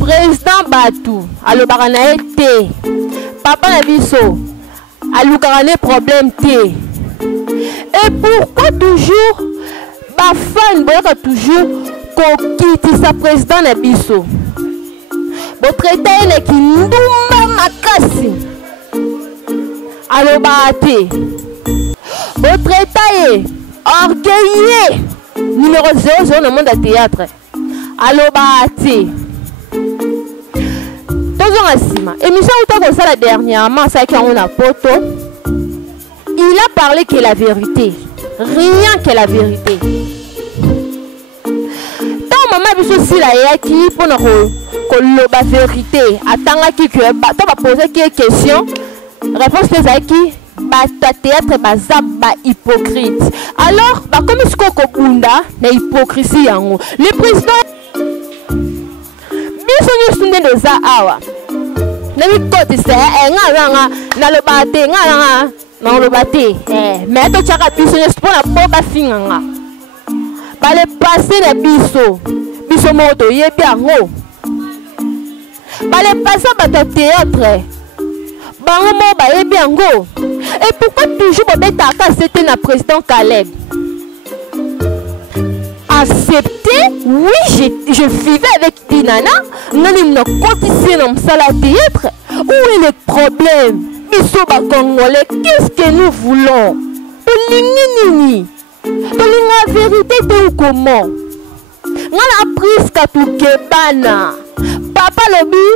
président Batou alobaka na été papa na biso alukaka ne problème té. Et pourquoi toujours ba fan boyaka toujours kokiti sa président na biso bo traité ne kindumba makasi alobaka té bo traité orgueilleux numéro 0 dans le monde de théâtre. Alobaka té toujours asima émission où ça la dernièrement ça qui on a poto. Il a parlé que la vérité, rien que la vérité. Tant maman biso si la yaki pour la vérité, attends qui que toi va poser quelques questions, réponse les aki ba théâtre baza ba hypocrite. Alors ba comme ce qu'on bunda na hypocrisie yango. Le président biso ni sunde doza awa. Na mi côté c'est nga na lo ba te nga non le bâti, mais toi tu as biso pour la boba finganga. Ba le passer les biso moto ye bien ho. Ba le passer ba théâtre. Bango mo ba ye bien go. Et pourquoi toujours bobeta ka c'était na président Caleb? Accepter, oui, je vivais avec Dinana, nani na cotiser dans sala théâtre. Où est le problème? Congolais, qu'est-ce que nous voulons? Nini. La vérité de comment? On a pris ce bana. Papa lobi,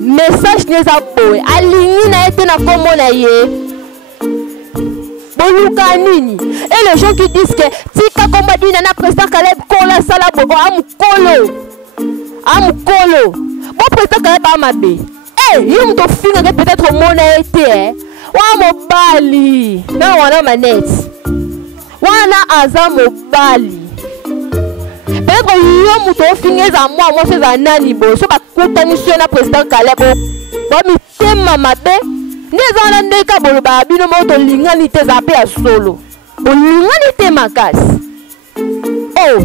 message n'est pas beau. Aligné n'a été na comment na ye. Boluka nini. Et les gens qui disent que tika comme dit nana président Caleb kola sala bobo amukolo. Bon président Caleb amabe. Il me finit peut-être mon été. Wa mobali. Na wana manette. Wana aza mobali. Peut-être yo muto fingi za moi c'est za nani bo. So ba kutanisho na président Caleb. Ba mi tema mabe. Neza na ndeka bolo ba bino moto lingani te za pe solo. Bo lingani te makasi. Oh.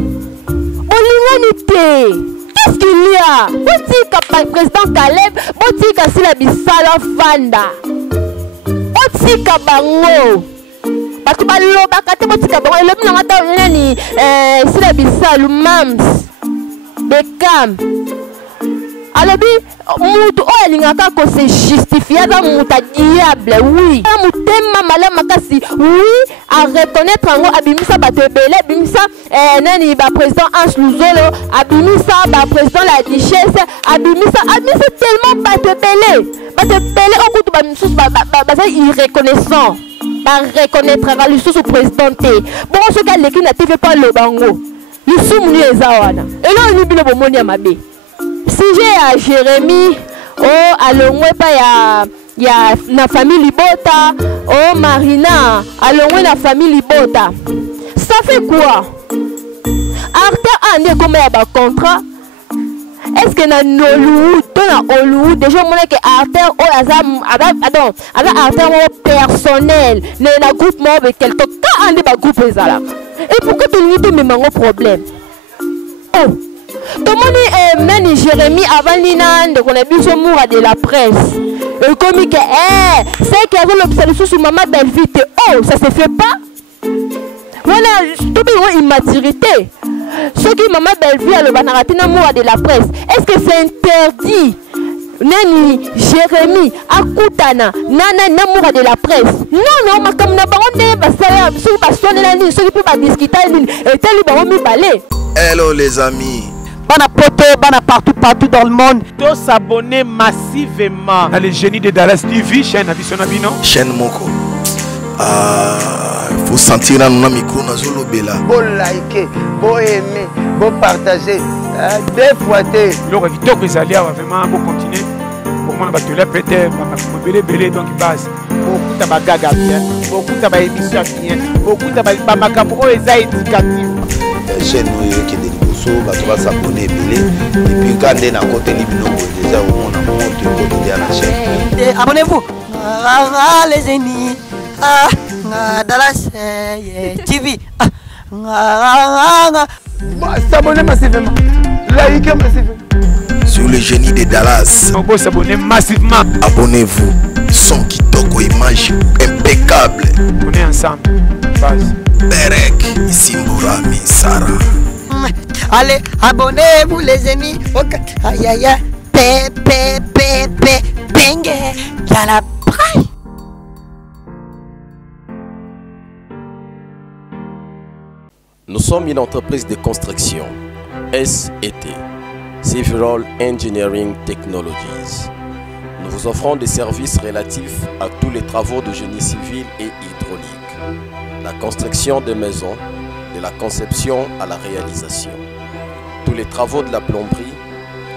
Bo lingani te. Qu'est-ce qu'il y a? Botika président Caleb, botika sila bisala fanda. Botika bango. Batu baloba kate botika bango. Lobi na ngata nani sila bisalu mams. Bekam. Alobi mutu oelingaka ko se justifier dans muta diable. Oui. Mutema mala makasi. Oui, à reconnaître ngo abimisa batebele, abimisa nani ba président Ange Luzolo, abimisa ba président la Duchesse, abimisa tellement batebele. Batebele okutu ba misus ba irreconnaissant. Ba reconnaître ga lisusu présidenté. Bon ce gars leki na TV pas le bango. Lisumu ni ezawana. Et là on bino bomoni ya mabe. Si j'ai à Jérémie, oh, allongwe pa ya na famille Libota, oh Marina, allongwe na famille Libota. Ça fait quoi? Arte ande comme ya ba contrat. Est-ce que na Hollywood, na Hollywood, déjà on que Arte oh azam Arte personnel, na groupe mo avec quelqu'un quand ande ba groupe ezala. Et pourquoi tu n'y te mets un problème? Oh. Comment est Jérémie avant Nina de qu'on a vu ce moura de la presse? Et comme il c'est qu'il y avait l'observation sur maman Belvite. Oh, ça se fait pas? Voilà, tout une immaturité. Ce qui maman Belvite le banaratina moura de la presse. Est-ce que c'est interdit? Nani Jérémie akutana nana namoura de la presse. Non, ma comme na baronne basaya sur basone la ni sur peut pas discuter ni et tel baron mi balé. Hello les amis. Bana poto, bana partout dans le monde. Tous s'abonner massivement. Les génies de Dallas TV, chaîne Abisonabino. Chaîne Moko. Faut sentir dans nos micros, dans nos bella. Bon liker, bon aimer, bon partager. Deux fois t'es. Le éviter que les alliés vraiment bon continuer. Pour moi, on va peut-être belé donc base. Beaucoup de bagaga bien, beaucoup de émissions bien, beaucoup de bagaga pour les éducatifs. Chaîne qui est so bato s'abonner belé et puis quand on a côté libino déjà on a monté quotidien la chaîne. Abonnez-vous. Les ennemis Dallas TV. S'abonner massivement. Likez massivement. Sur les génie de Dallas. On peut s'abonner massivement. Abonnez-vous. Son kitoko, image impeccable. On est ensemble. Base. Berek, Isimbura, Misara. Allez, abonnez-vous les amis. Aïe aïe aïe. Bengue. Y'a la braille. Nous sommes une entreprise de construction, SET, Civil Engineering Technologies. Nous vous offrons des services relatifs à tous les travaux de génie civil et hydraulique, la construction des maisons, de la conception à la réalisation, tous les travaux de la plomberie,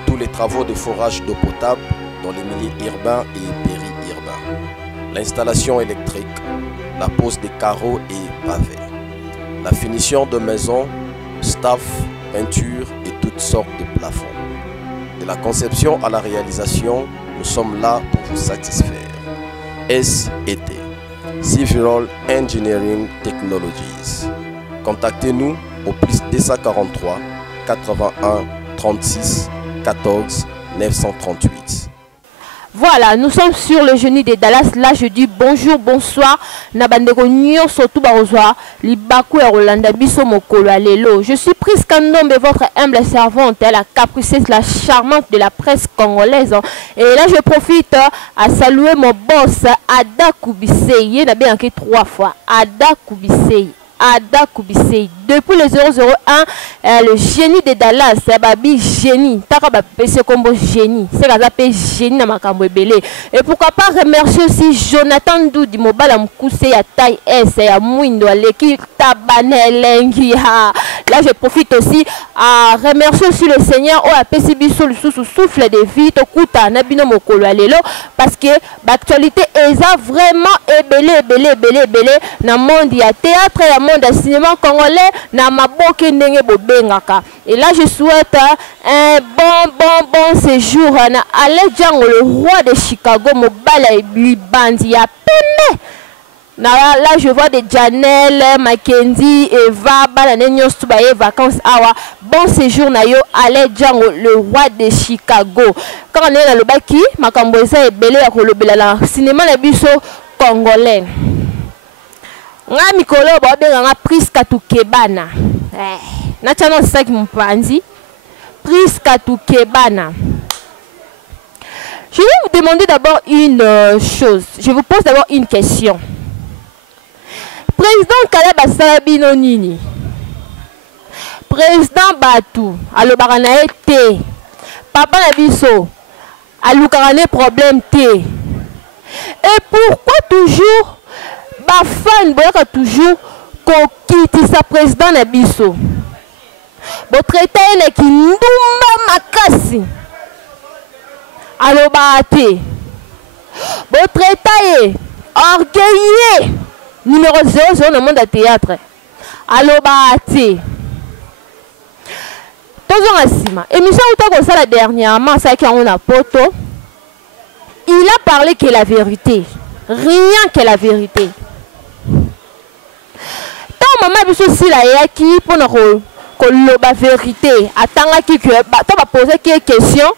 tous les travaux de forage d'eau potable dans les milieux urbains et périurbains, l'installation électrique, la pose des carreaux et pavés, la finition de maisons, staff, peinture et toutes sortes de plafonds. De la conception à la réalisation, nous sommes là pour vous satisfaire. SET, Civil Engineering Technologies. Contactez-nous au plus 243 81 36 14 938. Voilà, nous sommes sur le génie de Dallas. Là, je dis bonjour, bonsoir. Nabandeko nyo surtout barozwa libaku ya Rolanda biso mokolo alelo. Je suis Prisca Ndombe, votre humble servante, la capricieuse, la charmante de la presse congolaise. Et là, je profite à saluer mon boss Ada Koubisei. Il y en a bien écrit 3 fois. Ada Koubisei. Ada Koubisei. Depuis le 001, le génie de Dallas, babi génie. Taka PC combo génie. C'est la génie na makambo ebele. Et pourquoi pas remercier aussi Jonathan Doudi Mobala Mkouse ya taille S ya Mwindo l'équipe Tabanelengi. Là je profite aussi à remercier aussi le Seigneur au APC biso le souffle de vie to kuta na bino mokolo alelo parce que l'actualité est vraiment ebele na monde ya théâtre ya monde ya cinéma congolais. Na maboke ndenge bobengaka. Et là je souhaite un bon séjour na Alejandro le roi de Chicago mobala libandi ya pembe. Là je vois des Janelle, Mackenzie, Eva, Balanenyo Stubaye vacances awa. Bon séjour na yo Alejandro le roi de Chicago. Quand on est dans le baki, makamboza e belé ya kolobela la cinéma na biso congolais. Nga mikolo ba benga nga Prisca Tukebana. Na chano saki mpanzi. Prisca Tukebana. Je vais vous demander d'abord une chose. Je vous pose d'abord une question. Président Kaleba Sabino Nini. Président Batou. Alobaka na te. Papa na biso. Alukaka ne problème te. Et pourquoi toujours fan boyaka toujours kokiti sa président na biso bo traité na kindumba makasi aloba te bo traité orgueilleux numéro 0 dans le monde de théâtre aloba te tozo asima émission utako ça la dernièrement ça qui on a poto il a parlé que la vérité rien que la vérité. Maman biso si la yaki pour la vérité attanga ki que to ba poser qui question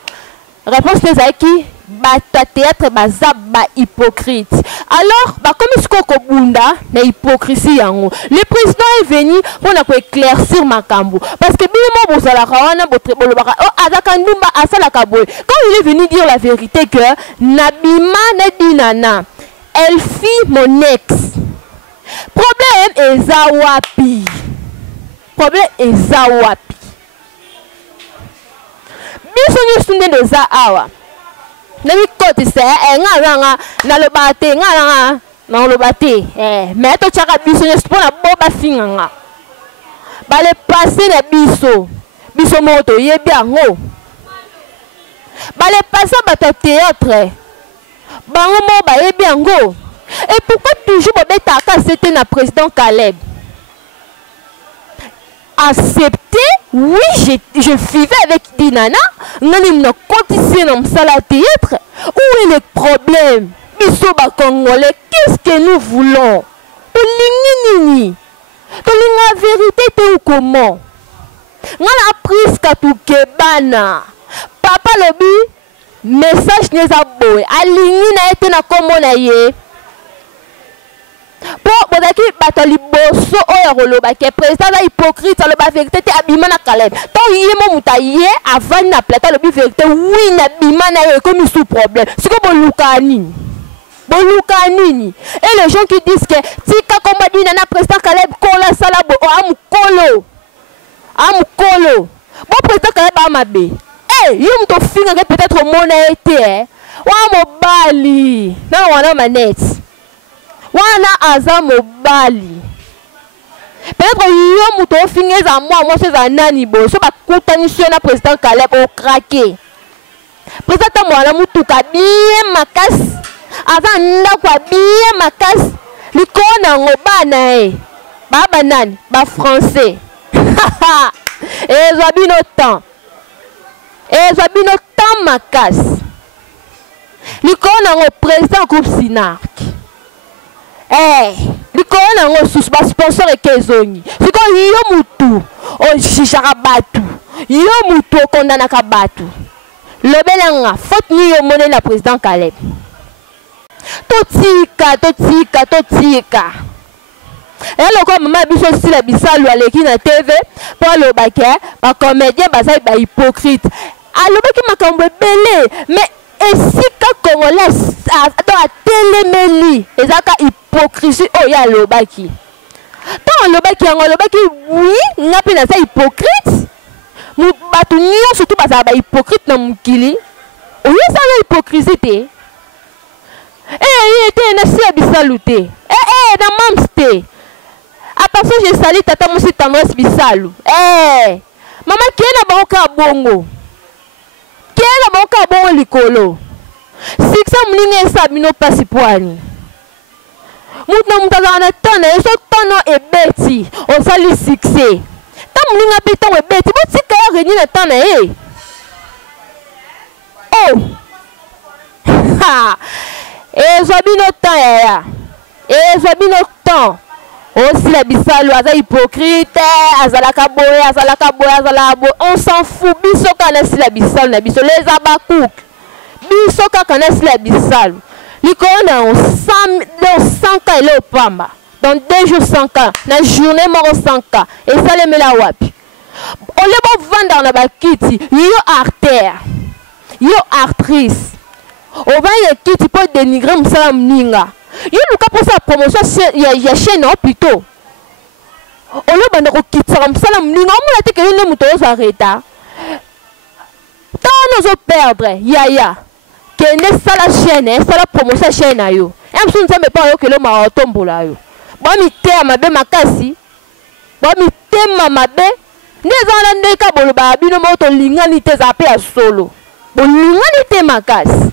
réponse les aki ba théâtre baza ba hypocrite alors ba comme ce ko bunda na hypocrisie yango le président est venu pour na ko éclaircir makambo parce que bimo bozala kawana botre bolobaka o azaka ndumba asala kaboy quand il est venu dire la vérité que nabima na dinana elle fit mon ex. Problème est zawapi. Problème est zawapi. Biso ñu sunde de za awa. Na mi kote se nga na lo bate nga na lo bate mais to chaka biso ñu spona boba finganga. Ba le passer na biso moto yebi ango. Ba le passer ba théâtre. Bango mo ba yebi ango. Et pourquoi toujours c'était le président Caleb? Accepter, oui, je vivais avec Dinana, nous avons continué dans le théâtre. Où est le problème? Bisoba Congolais, qu'est-ce que nous voulons? La vérité, c'est comment? Nous avons pris Prisca Tukebana. Papa Lobi, message neza boy alingi na ete na kombo na ye po bozaki bato liboso oyo koloba ke président za hypocrite aloba vérité te abima na Caleb to ye mo muta ye avant na plateau alobi vérité oui na bima na ye comme sous problème siko boluka nini et les gens qui disent que tika komba dina na président Caleb kola sala bo amukolo bo président Caleb amabe yo mto finga ke peut-être mona été wa mobali na wana manette wana aza mobali peut-être yo mto finga za moi c'est za nani bo so ba kutaniso na président Caleb au craquer président mwana mutuka bien makasi aza ndakwa bien makasi likona ngobana baba nani ba français ezabino temps makasi likona ngo président groupe Sinark likona ngo sus ba sponsor ekezongi siko yo mutu o shishaka batu yo mutu okondana ka batu lobelanga faute ni yo mone na président Caleb totika et comme maman biso sila bisalu aleki na TV pour le baquet ba comédien baza ba hypocrite alobaki makambo ebele mais esika congolais a telemeli ezaka hypocrisie oyo alobaki to alobaki yango alobaki oui ngapi na za hypocrite bato nyonso to baza ba hypocrite na mukili oyo za hypocrisie te il était na sila bisalu te na mamste attention je salue tata musi tendresse bisalu mama kiena baoka bongo likolo siksa mninga esabino pasi poani mutna mutaza na tana eso tano ebeti osali succès ta mninga beton ebeti botika ya reni na tana ezabino temps ezabino temps aussi la bisalu aza hypocrite azalaka boye on s'en fout biso kana si la bisalu na biso les abakouk biso kana si la bisalu likona on 100 ans ele opamba dans 2 jours 100 ans na journée moko 100 ans et ça le mela wapi ole bo vanda na bakiti yo artère yo actrice on va y kiti pour dénigrer msala mninga yo luka pour sa promotion ya chaîne plutôt on le bande ko kitsa msala mninga on la te que le muto za reta tant nous perdre ya que ne sala chaîne sala promotion chaîne ayo em sun nzambe pa yo que le ma tombola yo ba mi te mabe makasi ba mi te mabe nezala ndeka bolo ba bino moto lingani te za pe ya solo bo lingani te makasi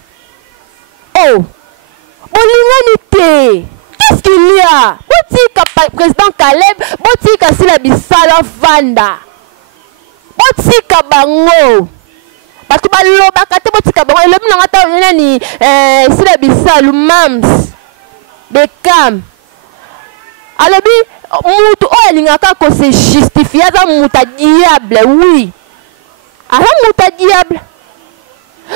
Bolinganité, qu'est-ce qu'il y a? Botika président Caleb, botika sila bisala vanda. Botika bango. Batu baloba kate botika bango. Le mna ngata nani sila bisalu mams. Bekam. Alobi mutu olingaka ko se justifier za muta diable, oui. Aha muta diable.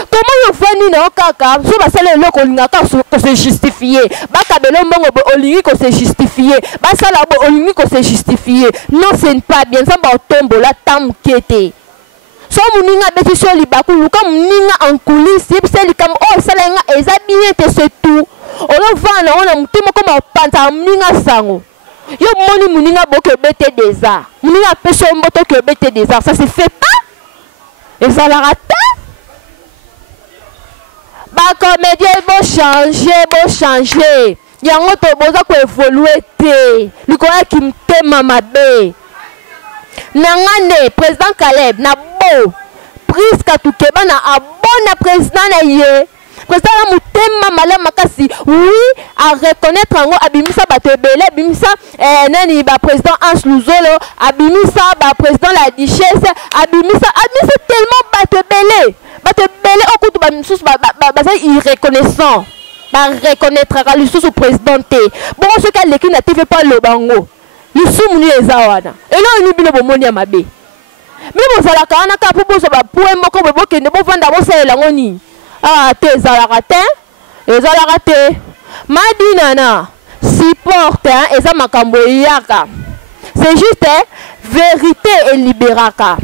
Comment vous faites ni kaka so ba sala le ko lingaka ko se justifier ba kabelo mbongo bo olingi ko se justifier ba sala bo olingi ko se justifier non c'est pas bien ça ba tombo la tam kete so muninga beti so libaku luka muninga en coulisses c'est likam sala nga eza bien te c'est tout on va na on mutimo comme panta muninga sango yo moni muninga boke bete des arts muninga peso mboto ke bete des arts ça se fait pas et ça la rate. Ba comédien bo changer yango to boza ko évoluer te likoya kimtema mabe nangane président Caleb na bo prise katukeba na abona président na ye président na mutema mala makasi oui à reconnaître ngo abimisa batebele abimisa nani ba président Ange Luzolo abimisa ba président la duchesse abimisa tellement batebele batebele okutu ba misusu ba irreconnaissant ba reconnaître le sous président te bon ce cas leki na TV pas le bango lisumu ni ezawana elo ni bino bomoni ya mabe mais bozala kana ka po bozo ba point moko bokende bo vanda bo salela ngoni ah te ezalaka te madina na supporte eza makambo yaka c'est juste vérité elibéraka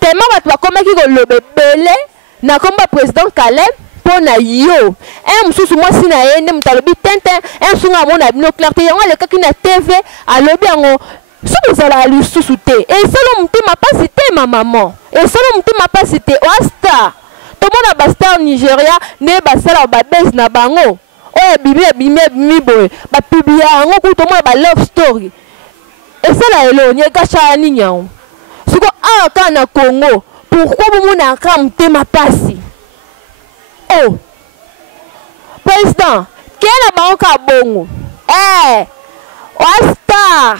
tellement bato bakomaki koloba ebele na komba président Caleb mpo na yo mosusu mwasi na ye nde moto alobi tenten mosusu nga amona bino clarté yango alekaki na tv alobi yango soki ozalaka lisusu te esala motema mpasi te mamama esala motema mpasi te oastar tomona bastar Nigeria nde basalaka babese na bango oyo ebimi boye bapiblia yango kutu tomona balove story esala eloni ekashaya nini yango siko awa kaka na Congo pourquoi bomonaka motema mpasi oh président keye na bango ka bongo oastar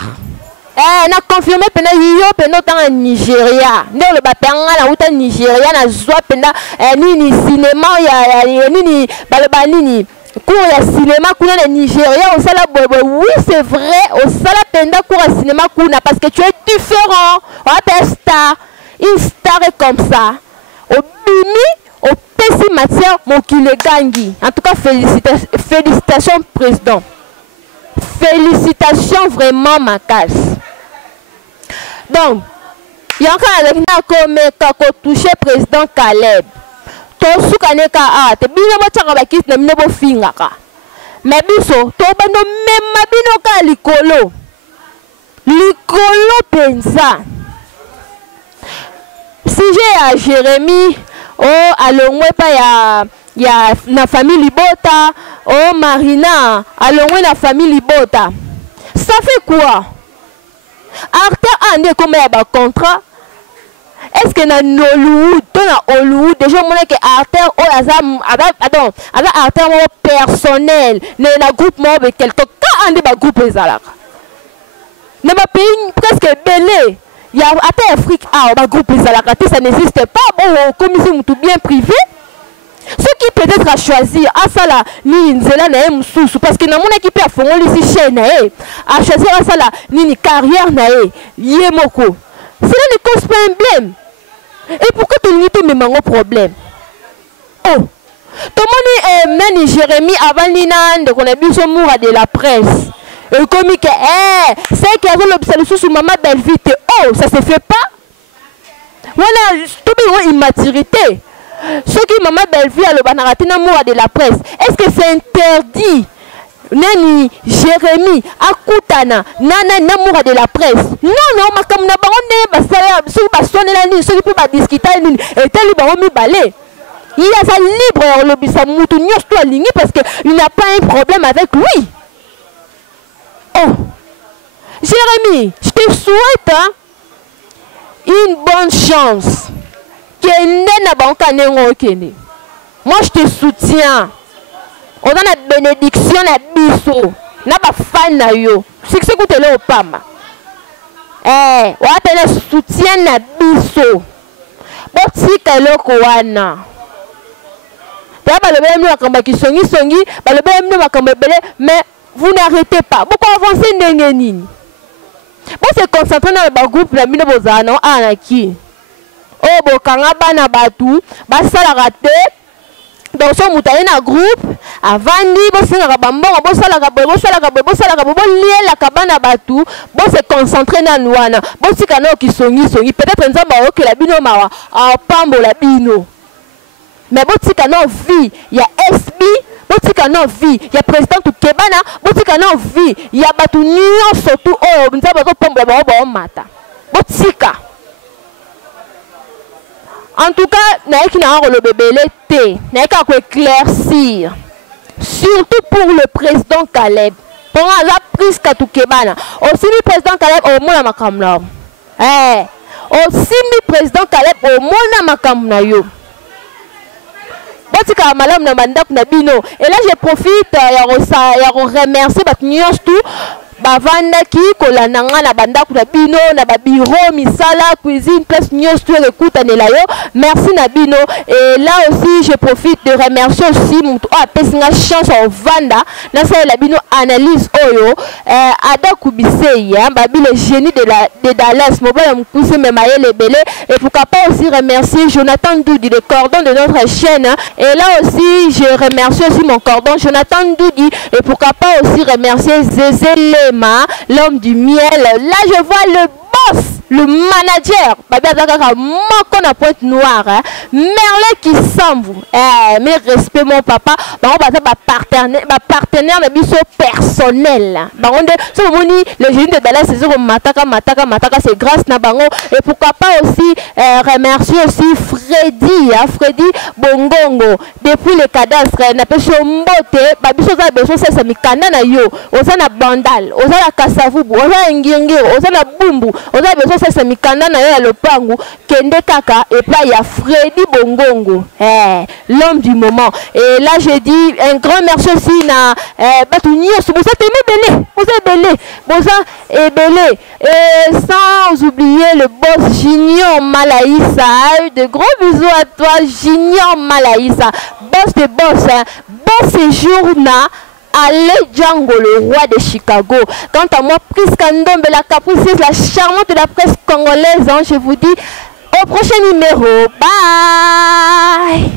na confirmé pena yo pena otanga Nigeria nde oloba penga na uta Nigeria na zwa pena nini cinéma ya nini baloba nini cours ya cinéma kuna na Nigeria osala bobo oui c'est vrai osala penda cours ya cinéma kuna parce que tu es différent on star une star est comme ça obimi opesi matière mokile gangi en tout cas félicitations président félicitations vraiment makasi donc yanka avec na komeka ko toucher président Caleb to sukaneka te bino botsaka bakisi na bino bofingaka mais biso to bando mema bino ka likolo pensa sujet ya Jérémie alongwe pa ya na famille Libota Marina alongwe na famille Libota ça fait quoi Arthur ande comme ya ba contrat est-ce que na Hollywood to na Hollywood déjà mona que Arthur aza Arthur mo personnel na groupe mo be quelque ka ande ba groupe ezalaka na ba pays presque belé ya ata Afrique ba groupe ezalaka ça n'existe pas bon comme si mutu bien privé ce qui peut-être à choisir asala ni nzela na mususu parce que na mona ki pe afongoli si chaîne na a choisir asala ni carrière na ye moko cela ne cause pas un problème et pourquoi tu n'y te mets un problème oh tout le monde Jérémie avant l'inande qu'on a vu son moura de la presse et comme que c'est qu'il y a l'observation sur maman Belvite oh ça se fait pas voilà tout le monde immaturité. Ce qui maman Belvie a le banaratina moura de la presse. Est-ce que c'est interdit? Nani Jérémie akutana nana namoura de la presse. Non ma comme na baronne basala sur basone la ni ce qui peut pas discuter ni et tel baromi balé. Il y a ça libre le bisa mutu nyosto aligné parce que il n'a pas un problème avec lui. Oh Jérémie, je te souhaite une bonne chance. Moi je te soutiens. On a la bénédiction na biso. Na ba fan na yo. Succès que tu le opama. On a te soutien na biso. Botika loko wana. Ta ba le même makamba ki songi ba le même makamba belé mais vous n'arrêtez pas. Pourquoi avancer ndenge nini? Bon se concentrer dans le groupe na bino bozana anaki. Oh bokanga bana batu basalaka te donc so mutaye na groupe avandi bosengaka bambongo bosalaka bolielaka bana batu bo se concentrer na nwana botika na okisongi peut-être nzamba okela bino mawa apambola bino mais botika na vie ya SB botika na vie ya président Kebana botika na vie ya batu nyonso tu oyo nzamba zopambola bao mata botika. En tout cas, naïki na le bébé té, naïka ko éclaircir. Surtout pour le président Caleb. Pour la prise Katukebana. Aussi le président Caleb au mona makamna. Aussi le président Caleb au mona makamna yo. Botika malam na mandak na bino. Et là je profite ya remercier bat nyos tout bavandaki kolanda nga na bandako na bino na babiro misala cuisine place nyonso ekutanela yo merci na bino. Et là aussi je profite de remercier aussi mutu apesi nga chance ovanda nasalela bino analyse oyo Ada Kubisei babi le génie de Dallas mobile mukuse memayele belé. Et pourquoi pas aussi remercier Jonathan Doudi, le cordon de notre chaîne. Et là aussi je remercie aussi mon cordon Jonathan Doudi. Et pourquoi pas aussi remercier Zézé Lema, l'homme du miel. Là je vois le boss, le manager, na Pointe Noire, Merle qui s'en vous. Mais respect mon papa, partenaire de biso personnel. Le génie de Dallas c'est mataka, c'est grâce na bango. Et pourquoi pas aussi remercier aussi Freddy Bongongo depuis le cadastre na peso mbote babiso za beso sesa mikanda na yo ozana bandal ozana kasavubu ozana ngingiro ozana bumbu ozana beso sesa mikanda na yo ya lopangu kende kaka et puis il y a Freddy Bongongo l'homme du moment. Et là je dis un grand merci aussi na batunyo vous êtes belé et sans oublier le boss Junior Malaïsa. De gros bisous à toi Junior Malaïsa, boss de boss, bon séjour na Allez Django, le roi de Chicago. Quant à moi, Prisca Ndombe, la capricieuse, la charmante de la presse congolaise, je vous dis au prochain numéro. Bye.